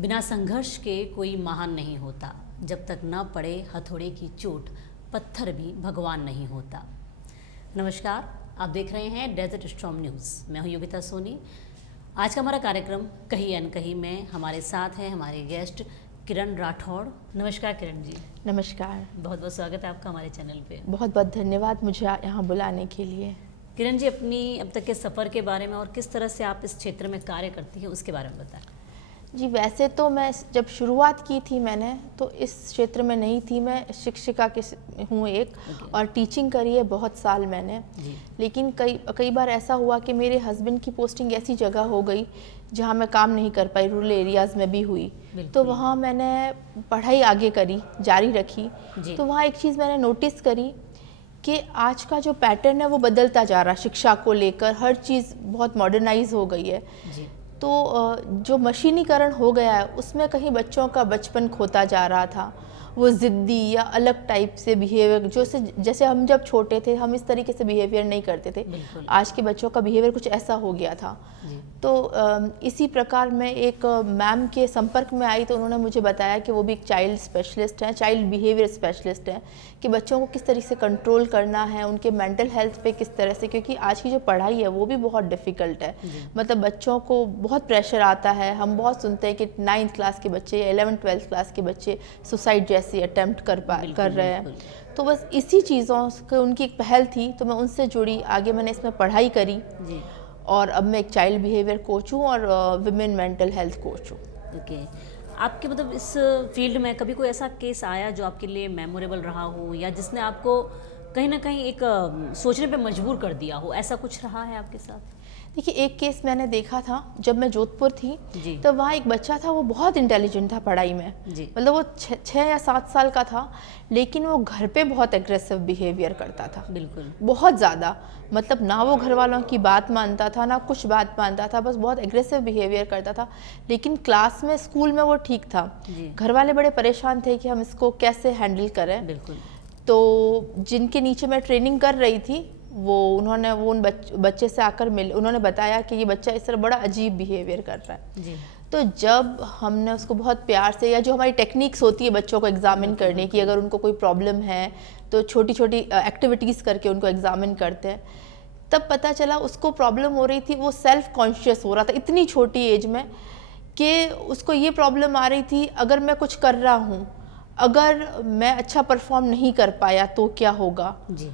बिना संघर्ष के कोई महान नहीं होता, जब तक न पड़े हथौड़े की चोट पत्थर भी भगवान नहीं होता। नमस्कार, आप देख रहे हैं डेजर्ट स्टॉर्म न्यूज़। मैं हूं योगिता सोनी। आज का हमारा कार्यक्रम कहीं अनकहीं में हमारे साथ हैं हमारे गेस्ट किरण राठौड़। नमस्कार किरण जी। नमस्कार। बहुत बहुत स्वागत है आपका हमारे चैनल पे। बहुत बहुत धन्यवाद मुझे यहाँ बुलाने के लिए। किरण जी, अपनी अब तक के सफ़र के बारे में और किस तरह से आप इस क्षेत्र में कार्य करती हैं उसके बारे में बताएं। जी, वैसे तो मैं जब शुरुआत की थी मैंने तो इस क्षेत्र में नहीं थी। मैं शिक्षिका के हूँ एक और टीचिंग करी है बहुत साल मैंने जी। लेकिन कई बार ऐसा हुआ कि मेरे हस्बैंड की पोस्टिंग ऐसी जगह हो गई जहाँ मैं काम नहीं कर पाई, रूरल एरियाज़ में भी हुई। तो वहाँ मैंने पढ़ाई आगे करी, जारी रखी। तो वहाँ एक चीज़ मैंने नोटिस करी कि आज का जो पैटर्न है वो बदलता जा रहा है। शिक्षा को लेकर हर चीज़ बहुत मॉडर्नाइज हो गई है। जी। तो जो मशीनीकरण हो गया है उसमें कहीं बच्चों का बचपन खोता जा रहा था। वो ज़िद्दी या अलग टाइप से बिहेवियर जैसे हम जब छोटे थे हम इस तरीके से बिहेवियर नहीं करते थे। आज के बच्चों का बिहेवियर कुछ ऐसा हो गया था। तो इसी प्रकार मैं एक मैम के संपर्क में आई तो उन्होंने मुझे बताया कि वो भी एक चाइल्ड स्पेशलिस्ट हैं, चाइल्ड बिहेवियर स्पेशलिस्ट हैं, कि बच्चों को किस तरीके से कंट्रोल करना है, उनके मेंटल हेल्थ पे किस तरह से, क्योंकि आज की जो पढ़ाई है वो भी बहुत डिफ़िकल्ट है। मतलब बच्चों को बहुत प्रेशर आता है। हम बहुत सुनते हैं कि 9th क्लास के बच्चे या 11th-12th क्लास के बच्चे सुसाइड जैसी अटेम्प्ट कर रहे हैं। तो बस इसी चीज़ों की उनकी एक पहल थी, तो मैं उनसे जुड़ी, आगे मैंने इसमें पढ़ाई करी और अब मैं एक चाइल्ड बिहेवियर कोच हूँ और विमेन मेंटल हेल्थ कोच हूँ। ओके। आपके मतलब इस फील्ड में कभी कोई ऐसा केस आया जो आपके लिए मेमोरेबल रहा हो या जिसने आपको कहीं ना कहीं एक सोचने पे मजबूर कर दिया हो, ऐसा कुछ रहा है आपके साथ? देखिए, एक केस मैंने देखा था जब मैं जोधपुर थी। तो वहाँ एक बच्चा था, वो बहुत इंटेलिजेंट था पढ़ाई में। मतलब वो 6 या 7 साल का था, लेकिन वो घर पे बहुत एग्रेसिव बिहेवियर करता था। बिल्कुल, बहुत ज़्यादा। मतलब ना वो घर वालों की बात मानता था ना कुछ बात मानता था, बस बहुत एग्रेसिव बिहेवियर करता था। लेकिन क्लास में, स्कूल में वो ठीक था। घर वाले बड़े परेशान थे कि हम इसको कैसे हैंडल करें। बिल्कुल। तो जिनके नीचे मैं ट्रेनिंग कर रही थी उन्होंने उन बच्चे से आकर मिले, उन्होंने बताया कि ये बच्चा इस तरह बड़ा अजीब बिहेवियर कर रहा है। जी। तो जब हमने उसको बहुत प्यार से, या जो हमारी टेक्निक्स होती है बच्चों को एग्जामिन करने की, अगर उनको कोई प्रॉब्लम है तो छोटी छोटी एक्टिविटीज़ करके उनको एग्जामिन करते हैं, तब पता चला उसको प्रॉब्लम हो रही थी, वो सेल्फ कॉन्शियस हो रहा था इतनी छोटी एज में कि उसको ये प्रॉब्लम आ रही थी, अगर मैं कुछ कर रहा हूँ, अगर मैं अच्छा परफॉर्म नहीं कर पाया तो क्या होगा। जी।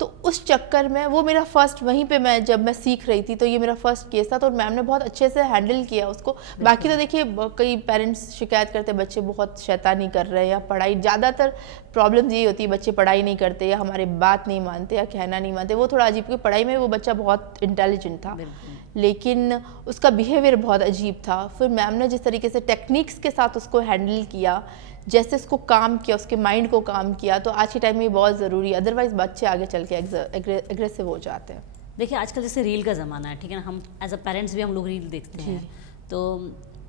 तो उस चक्कर में वो मेरा फर्स्ट, वहीं पे जब मैं सीख रही थी तो ये मेरा फर्स्ट केस था। तो मैम ने बहुत अच्छे से हैंडल किया उसको। बाकी तो देखिए, कई पेरेंट्स शिकायत करते हैं बच्चे बहुत शैतानी कर रहे हैं या पढ़ाई, ज़्यादातर प्रॉब्लम्स यही होती है, बच्चे पढ़ाई नहीं करते या हमारे बात नहीं मानते या कहना नहीं मानते। वो थोड़ा अजीब, क्योंकि पढ़ाई में वो बच्चा बहुत इंटेलिजेंट था लेकिन उसका बिहेवियर बहुत अजीब था। फिर मैम ने जिस तरीके से टेक्निक्स के साथ उसको हैंडल किया, जैसे उसको काम किया, उसके माइंड को काम किया, तो आज के टाइम में ये बहुत ज़रूरी है। अदरवाइज बच्चे आगे चल के एग्रेसिव हो जाते हैं। देखिए, आजकल जैसे रील का ज़माना है, ठीक है ना, हम एज अ पेरेंट्स भी हम लोग रील देखते हैं। तो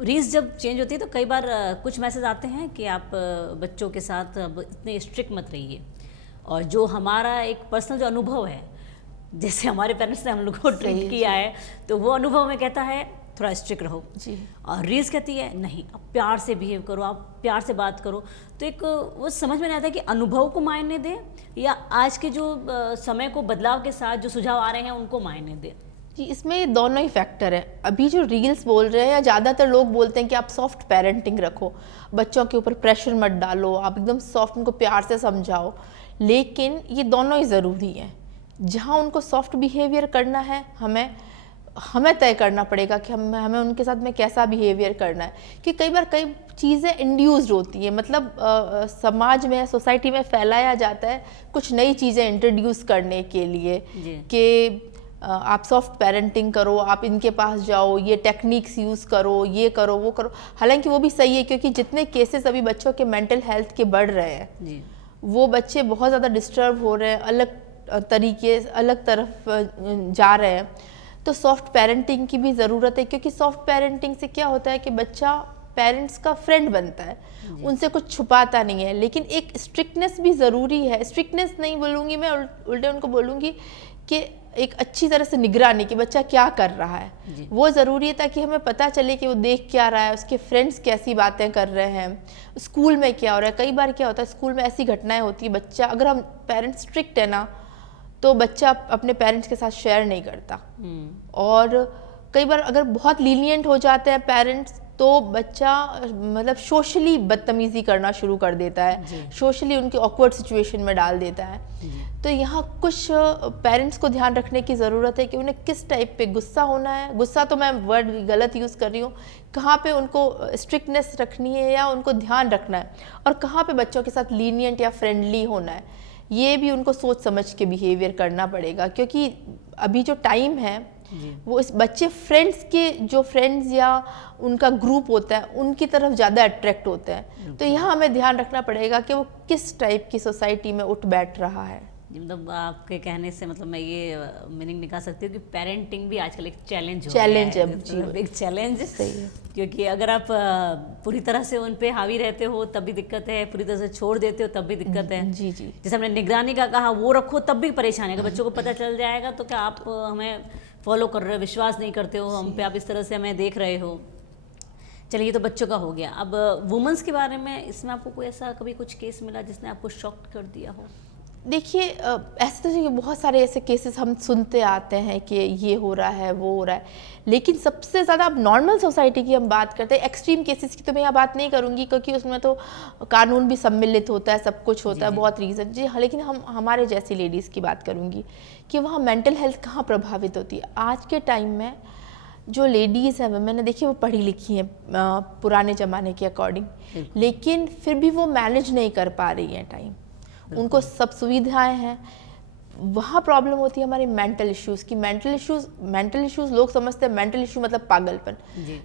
रील्स जब चेंज होती है तो कई बार कुछ मैसेज आते हैं कि आप बच्चों के साथ अब इतने स्ट्रिक्ट मत रहिए। और जो हमारा एक पर्सनल जो अनुभव है, जैसे हमारे पेरेंट्स ने हम लोग को ट्रीट किया है, तो वो अनुभव में कहता है थोड़ा स्ट्रिक्ट रहो जी। और रील्स कहती है नहीं, आप प्यार से बिहेव करो, आप प्यार से बात करो। तो एक वो समझ में नहीं आता कि अनुभव को मायने दे या आज के जो समय को बदलाव के साथ जो सुझाव आ रहे हैं उनको मायने दे। जी, इसमें दोनों ही फैक्टर है। अभी जो रील्स बोल रहे हैं या ज़्यादातर लोग बोलते हैं कि आप सॉफ्ट पेरेंटिंग रखो, बच्चों के ऊपर प्रेशर मत डालो, आप एकदम सॉफ्ट, उनको प्यार से समझाओ। लेकिन ये दोनों ही ज़रूरी हैं। जहाँ उनको सॉफ्ट बिहेवियर करना है, हमें तय करना पड़ेगा कि हमें उनके साथ में कैसा बिहेवियर करना है। कि कई बार कई चीज़ें इंड्यूस्ड होती हैं, मतलब समाज में, सोसाइटी में फैलाया जाता है कुछ नई चीज़ें इंट्रोड्यूस करने के लिए कि आप सॉफ्ट पेरेंटिंग करो, आप इनके पास जाओ, ये टेक्निक्स यूज़ करो, ये करो, वो करो। हालांकि वो भी सही है, क्योंकि जितने केसेस अभी बच्चों के मेंटल हेल्थ के बढ़ रहे हैं, वो बच्चे बहुत ज़्यादा डिस्टर्ब हो रहे हैं, अलग तरफ जा रहे हैं। तो सॉफ्ट पेरेंटिंग की भी ज़रूरत है, क्योंकि सॉफ्ट पेरेंटिंग से क्या होता है कि बच्चा पेरेंट्स का फ्रेंड बनता है, उनसे कुछ छुपाता नहीं है। लेकिन एक स्ट्रिक्टनेस भी ज़रूरी है। स्ट्रिक्टनेस नहीं बोलूँगी मैं, उल्टे उनको बोलूँगी कि एक अच्छी तरह से निगरानी कि बच्चा क्या कर रहा है वो ज़रूरी है, ताकि हमें पता चले कि वो देख क्या रहा है, उसके फ्रेंड्स कैसी बातें कर रहे हैं, स्कूल में क्या हो रहा है। कई बार क्या होता है स्कूल में ऐसी घटनाएं होती है, बच्चा अगर हम पेरेंट्स स्ट्रिक्ट है ना तो बच्चा अपने पेरेंट्स के साथ शेयर नहीं करता, और कई बार अगर बहुत लीनियंट हो जाते हैं पेरेंट्स तो बच्चा मतलब सोशली बदतमीजी करना शुरू कर देता है, सोशली उनके ऑकवर्ड सिचुएशन में डाल देता है। तो यहाँ कुछ पेरेंट्स को ध्यान रखने की ज़रूरत है कि उन्हें किस टाइप पे गुस्सा होना है, गुस्सा तो मैं वर्ड गलत यूज़ कर रही हूँ, कहाँ पे उनको स्ट्रिक्टनेस रखनी है या उनको ध्यान रखना है, और कहाँ पे बच्चों के साथ लीनियंट या फ्रेंडली होना है। ये भी उनको सोच समझ के बिहेवियर करना पड़ेगा, क्योंकि अभी जो टाइम है वो इस बच्चे फ्रेंड्स के जो फ्रेंड्स या उनका ग्रुप होता है उनकी तरफ ज़्यादा अट्रैक्ट होते हैं। तो यहाँ हमें ध्यान रखना पड़ेगा कि वो किस टाइप की सोसाइटी में उठ बैठ रहा है। मतलब आपके कहने से मतलब मैं ये मीनिंग निकाल सकती हूँ कि पेरेंटिंग भी आजकल एक चैलेंज है बिग चैलेंज। सही है, क्योंकि अगर आप पूरी तरह से उन पे हावी रहते हो तब भी दिक्कत है, पूरी तरह से छोड़ देते हो तब भी दिक्कत है। जी। जैसे हमने निगरानी का कहा, वो रखो तब भी परेशानी है। अगर बच्चों को पता चल जाएगा तो क्या आप हमें फॉलो कर रहे हो, विश्वास नहीं करते हो हम पे, आप इस तरह से हमें देख रहे हो। चलिए ये तो बच्चों का हो गया। अब वुमेन्स के बारे में इसमें आपको कोई ऐसा कभी कुछ केस मिला जिसने आपको शॉक कर दिया हो? देखिए ऐसे तो बहुत सारे ऐसे केसेस हम सुनते आते हैं कि ये हो रहा है वो हो रहा है, लेकिन सबसे ज़्यादा अब नॉर्मल सोसाइटी की हम बात करते हैं। एक्सट्रीम केसेस की तो मैं यहाँ बात नहीं करूँगी क्योंकि उसमें तो कानून भी सम्मिलित होता है, सब कुछ होता है, बहुत रीज़न जी हाँ। लेकिन हम हमारे जैसी लेडीज़ की बात करूँगी कि वहाँ मेंटल हेल्थ कहाँ प्रभावित होती है। आज के टाइम में जो लेडीज़ हैं मैंने देखी वो पढ़ी लिखी हैं पुराने ज़माने के अकॉर्डिंग, लेकिन फिर भी वो मैनेज नहीं कर पा रही हैं टाइम, उनको सब सुविधाएं हैं। वहाँ प्रॉब्लम होती है हमारे मेंटल इश्यूज़ की। मेंटल इश्यूज़ लोग समझते हैं मेंटल इश्यू मतलब पागलपन,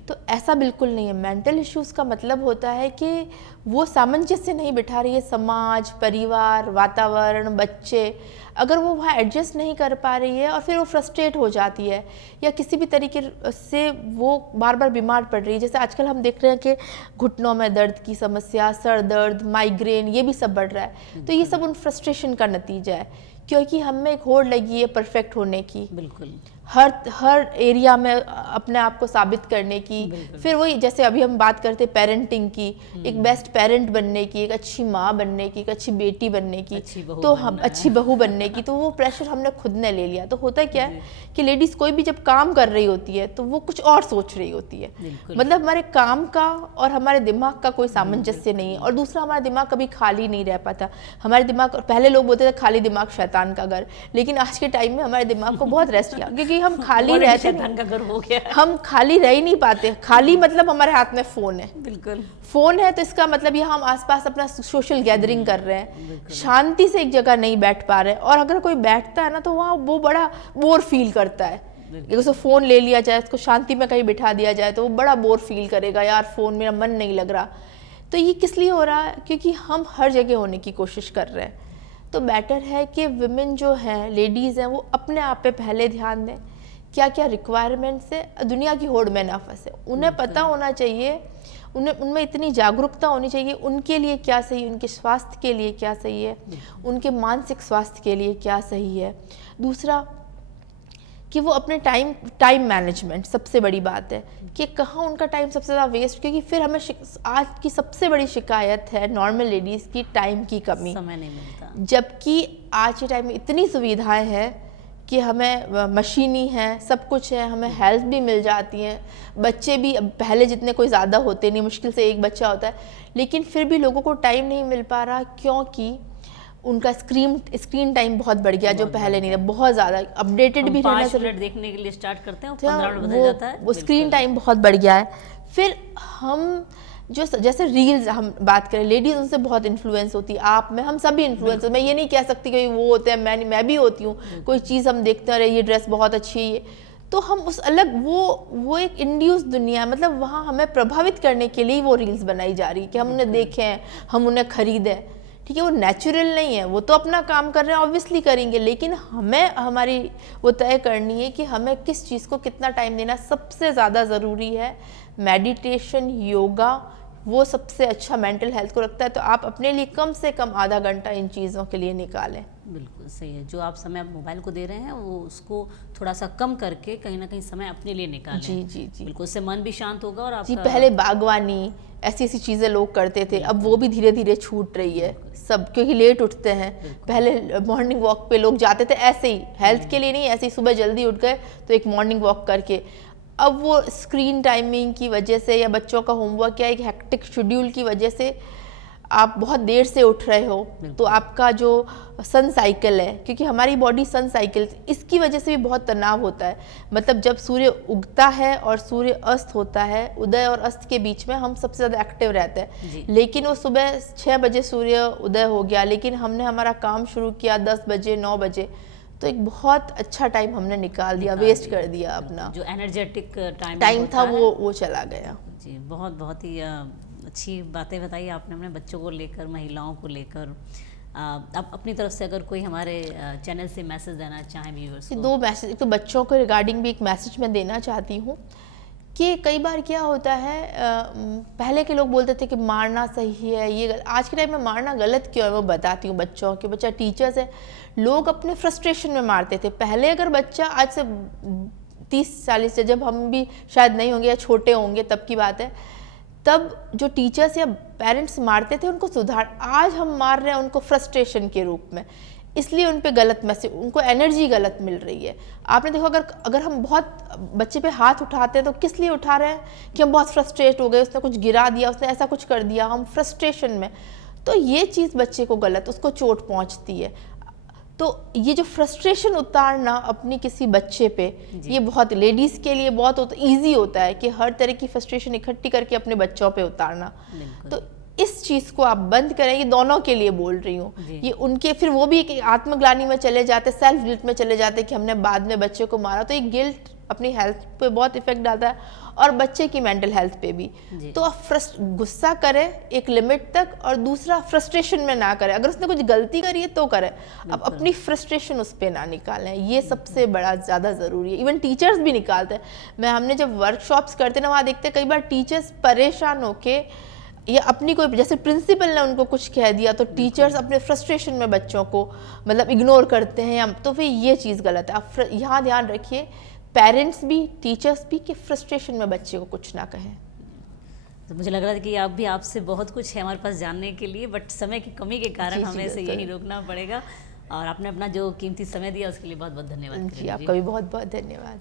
तो ऐसा बिल्कुल नहीं है। मेंटल इश्यूज़ का मतलब होता है कि वो सामंजस्य नहीं बिठा रही है समाज, परिवार, वातावरण, बच्चे, अगर वो वहाँ एडजस्ट नहीं कर पा रही है और फिर वो फ्रस्ट्रेट हो जाती है या किसी भी तरीके से वो बार बार बीमार पड़ रही है। जैसे आजकल हम देख रहे हैं कि घुटनों में दर्द की समस्या, सर दर्द, माइग्रेन, ये भी सब बढ़ रहा है। तो ये सब उन फ्रस्ट्रेशन का नतीजा है, क्योंकि हम में एक होड़ लगी है परफेक्ट होने की, बिल्कुल हर एरिया में अपने आप को साबित करने की। फिर वही जैसे अभी हम बात करते पेरेंटिंग की, एक बेस्ट पेरेंट बनने की, एक अच्छी माँ बनने की, एक अच्छी बेटी बनने की, तो हम अच्छी बहू बनने की, तो वो प्रेशर हमने खुद ने ले लिया। तो होता क्या है कि लेडीज़ कोई भी जब काम कर रही होती है तो वो कुछ और सोच रही होती है, मतलब हमारे काम का और हमारे दिमाग का कोई सामंजस्य नहीं है। और दूसरा, हमारा दिमाग कभी खाली नहीं रह पाता। हमारे दिमाग, पहले लोग बोलते थे खाली दिमाग शैतान का घर, लेकिन आज के टाइम में हमारे दिमाग को बहुत रेस्ट किया, क्योंकि हम खाली रहते नहीं, हम खाली रह ही नहीं पाते। खाली मतलब हमारे हाथ में फोन है, बिल्कुल फोन है, तो इसका मतलब ये हम आसपास अपना सोशल गैदरिंग कर रहे हैं, शांति से एक जगह नहीं बैठ पा रहे। और अगर कोई बैठता है ना तो वहाँ वो बड़ा बोर फील करता है। उसको फ़ोन ले लिया जाए, उसको शांति में कहीं बिठा दिया जाए तो वो बड़ा बोर फील करेगा, यार फ़ोन मेरा मन नहीं लग रहा। तो ये किस लिए हो रहा है? क्योंकि हम हर जगह होने की कोशिश कर रहे हैं। तो बेटर है कि विमेन जो हैं, लेडीज़ हैं, वो अपने आप पे पहले ध्यान दें, क्या क्या रिक्वायरमेंट्स है, दुनिया की होड़ में ना फंसे। उन्हें पता होना चाहिए, उनमें इतनी जागरूकता होनी चाहिए उनके लिए क्या सही है, उनके स्वास्थ्य के लिए क्या सही है, उनके मानसिक स्वास्थ्य के लिए क्या सही है। दूसरा कि वो अपने टाइम मैनेजमेंट, सबसे बड़ी बात है कि कहाँ उनका टाइम सबसे ज़्यादा वेस्ट, क्योंकि फिर हमें आज की सबसे बड़ी शिकायत है नॉर्मल लेडीज़ की टाइम की कमी, समय नहीं मिलता। जबकि आज के टाइम में इतनी सुविधाएं हैं कि हमें मशीनी है, सब कुछ है, हमें हेल्प भी मिल जाती है, बच्चे भी पहले जितने कोई ज़्यादा होते नहीं, मुश्किल से एक बच्चा होता है, लेकिन फिर भी लोगों को टाइम नहीं मिल पा रहा क्योंकि उनका स्क्रीन टाइम बहुत बढ़ गया, जो पहले नहीं था, बहुत ज़्यादा अपडेटेड भी रहना। 5 मिनट देखने के लिए स्टार्ट करते हैं, 15 मिनट बदल जाता है, वो स्क्रीन टाइम बहुत बढ़ गया है। फिर हम जो जैसे रील्स हम बात करें, लेडीज़ उनसे बहुत इन्फ्लुएंस होती है, आप में, हम सभी इन्फ्लुएंस। मैं ये नहीं कह सकती कि वो होते हैं, मैं भी होती हूँ। कोई चीज़ हम देखते हैं, अरे ये ड्रेस बहुत अच्छी है, तो हम उस अलग वो एक इंड्यूस दुनिया, मतलब वहाँ हमें प्रभावित करने के लिए वो रील्स बनाई जा रही है कि हम उन्हें देखें, हम उन्हें खरीदें। ठीक है, वो नेचुरल नहीं है, वो तो अपना काम कर रहे हैं, ऑब्वियसली करेंगे, लेकिन हमें हमारी वो तय करनी है कि हमें किस चीज़ को कितना टाइम देना। सबसे ज़्यादा ज़रूरी है मेडिटेशन, योगा, वो सबसे अच्छा मेंटल हेल्थ को रखता है। तो आप अपने लिए कम से कम आधा घंटा इन चीज़ों के लिए निकालें। बिल्कुल सही है, जो आप समय आप मोबाइल को दे रहे हैं वो उसको थोड़ा सा कम करके कहीं ना कहीं समय अपने लिए निकालें। जी जी जी बिल्कुल, उससे मन भी शांत होगा और जी। आपका पहले बागवानी ऐसी ऐसी चीज़ें लोग करते थे, अब वो भी धीरे धीरे छूट रही है सब, क्योंकि लेट उठते हैं। पहले मॉर्निंग वॉक पे लोग जाते थे ऐसे ही, हेल्थ के लिए नहीं, ऐसे ही सुबह जल्दी उठ गए तो एक मॉर्निंग वॉक करके। अब वो स्क्रीन टाइमिंग की वजह से या बच्चों का होमवर्क या एक हेक्टिक शेड्यूल की वजह से आप बहुत देर से उठ रहे हो, तो आपका जो सन साइकिल है, क्योंकि हमारी बॉडी सन साइकिल, इसकी वजह से भी बहुत तनाव होता है। मतलब जब सूर्य उगता है और सूर्य अस्त होता है, उदय और अस्त के बीच में हम सबसे ज़्यादा एक्टिव रहते हैं। लेकिन वो सुबह 6 बजे सूर्य उदय हो गया, लेकिन हमने हमारा काम शुरू किया 10 बजे 9 बजे, तो एक बहुत अच्छा टाइम हमने निकाल दिया, वेस्ट कर दिया अपना। जो एनर्जेटिक टाइम था वो चला गया। जी, बहुत ही अच्छी बातें बताई आपने अपने बच्चों को लेकर, महिलाओं को लेकर। अब अपनी तरफ से अगर कोई हमारे चैनल से मैसेज देना चाहें व्यूअर्स को। 2 मैसेज, एक तो बच्चों के रिगार्डिंग भी एक मैसेज मैं देना चाहती हूँ कि कई बार क्या होता है, पहले के लोग बोलते थे कि मारना सही है, ये आज के टाइम में मारना गलत क्यों है वो बताती हूँ बच्चों के। बच्चा टीचर्स है, लोग अपने फ्रस्ट्रेशन में मारते थे। पहले अगर बच्चा आज से 30-40 से, जब हम भी शायद नहीं होंगे या छोटे होंगे तब की बात है, तब जो टीचर्स या पेरेंट्स मारते थे उनको सुधार, आज हम मार रहे हैं उनको फ्रस्ट्रेशन के रूप में, इसलिए उन पे गलत मैसेज, उनको एनर्जी गलत मिल रही है। आपने देखो, अगर हम बहुत बच्चे पे हाथ उठाते हैं तो किस लिए उठा रहे हैं कि हम बहुत फ्रस्ट्रेट हो गए, उसने कुछ गिरा दिया, उसने ऐसा कुछ कर दिया, हम फ्रस्ट्रेशन में, तो ये चीज़ बच्चे को गलत, उसको चोट पहुंचती है। तो ये जो फ्रस्ट्रेशन उतारना अपनी किसी बच्चे पे, ये बहुत लेडीज़ के लिए बहुत ईजी होता है कि हर तरह की फ्रस्ट्रेशन इकट्ठी करके अपने बच्चों पे उतारना। तो इस चीज़ को आप बंद करें, ये दोनों के लिए बोल रही हूँ। ये उनके फिर वो भी एक आत्मग्लानि में चले जाते, सेल्फ गिल्ट में चले जाते कि हमने बाद में बच्चे को मारा, तो ये गिल्ट अपनी हेल्थ पे बहुत इफेक्ट डालता है और बच्चे की मेंटल हेल्थ पे भी। तो आप गुस्सा करें एक लिमिट तक, और दूसरा फ्रस्ट्रेशन में ना करें। अगर उसने कुछ गलती करी है तो करें, अब अपनी फ्रस्ट्रेशन उस पर ना निकालें, ये सबसे बड़ा ज़्यादा ज़रूरी है। इवन टीचर्स भी निकालते हैं। हमने जब वर्कशॉप्स करते ना, वहाँ देखते हैं कई बार टीचर्स परेशान होके, या अपनी कोई, जैसे प्रिंसिपल ने उनको कुछ कह दिया तो टीचर्स अपने फ्रस्ट्रेशन में बच्चों को मतलब इग्नोर करते हैं, या तो फिर ये चीज़ गलत है। आप यहाँ ध्यान रखिए, पेरेंट्स भी टीचर्स भी, कि फ्रस्ट्रेशन में बच्चे को कुछ ना कहें। तो मुझे लग रहा है कि आपसे बहुत कुछ है हमारे पास जानने के लिए, बट समय की कमी के कारण हमें से यही रोकना पड़ेगा। और आपने अपना जो कीमती समय दिया उसके लिए बहुत बहुत धन्यवाद। जी, आपका भी बहुत बहुत धन्यवाद।